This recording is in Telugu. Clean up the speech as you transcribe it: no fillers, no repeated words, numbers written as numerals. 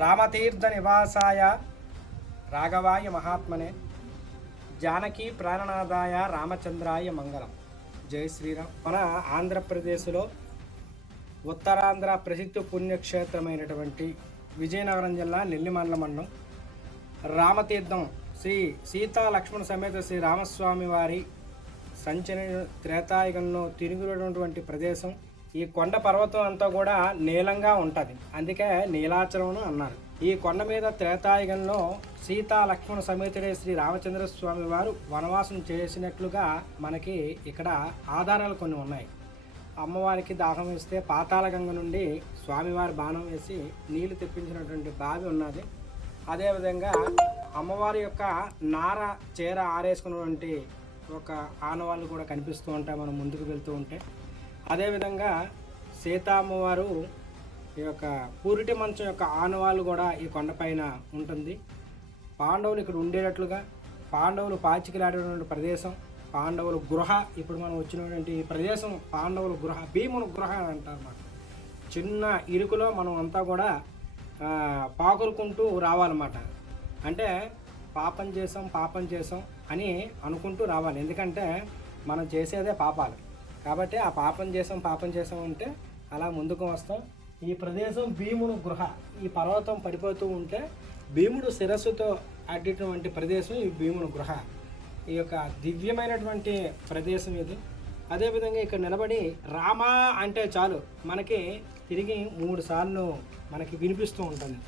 రామతీర్థ నివాసాయ రాఘవాయ మహాత్మనే జానకి ప్రాణనాథాయ రామచంద్రాయ మంగళం. జై శ్రీరామ్. మన ఆంధ్రప్రదేశ్లో ఉత్తరాంధ్ర ప్రసిద్ధ పుణ్యక్షేత్రమైనటువంటి విజయనగరం జిల్లా నెల్లిమండల మండలం రామతీర్థం శ్రీ సీతా లక్ష్మణ సమేత శ్రీ రామస్వామి వారి సంచలన త్రేతాయుగంలో తిరుగుతున్నటువంటి ప్రదేశం. ఈ కొండ పర్వతం అంతా కూడా నీలంగా ఉంటుంది, అందుకే నీలాచలం అన్నారు. ఈ కొండ మీద త్రేతాయుగంలో సీతా లక్ష్మణ సమేతుడే శ్రీ రామచంద్ర స్వామి వారు వనవాసం చేసినట్లుగా మనకి ఇక్కడ ఆధారాలు కొన్ని ఉన్నాయి. అమ్మవారికి దాహం వేస్తే పాతాళ గంగ నుండి స్వామివారి బాణం వేసి నీళ్లు తెప్పించినటువంటి బావి ఉన్నది. అదేవిధంగా అమ్మవారి యొక్క నార చీర ఆరేసుకున్నటువంటి ఒక ఆనవాళ్ళు కూడా కనిపిస్తూ ఉంటాయి మనం ముందుకు వెళ్తూ ఉంటే. అదేవిధంగా సీతామ్మవారు ఈ యొక్క పూరిటి మంచం యొక్క ఆనవాళ్ళు కూడా ఈ కొండపైన ఉంటుంది. పాండవులు ఇక్కడ ఉండేటట్లుగా, పాండవులు పాచికలాడేటువంటి ప్రదేశం, పాండవుల గృహ. ఇప్పుడు మనం వచ్చినటువంటి ఈ ప్రదేశం పాండవుల గృహ, భీముని గృహ అంటారన్నమాట. చిన్న ఇరుకులో మనం అంతా కూడా పాకురుకుంటూ రావాలన్నమాట. అంటే పాపం చేసాం అని అనుకుంటూ రావాలి. ఎందుకంటే మనం చేసేదే పాపాలు కాబట్టి ఆ పాపం చేసాం అంటే అలా ముందుకు వస్తాం. ఈ ప్రదేశం భీముడు గృహ. ఈ పర్వతం పడిపోతూ ఉంటే భీముడు శిరస్సుతో అడ్డేటువంటి ప్రదేశం ఈ భీముడు గృహ. ఈ యొక్క దివ్యమైనటువంటి ప్రదేశం ఇది. అదేవిధంగా ఇక్కడ నిలబడి రామా అంటే చాలు మనకి తిరిగి 3 సార్లు మనకి వినిపిస్తూ ఉంటుంది.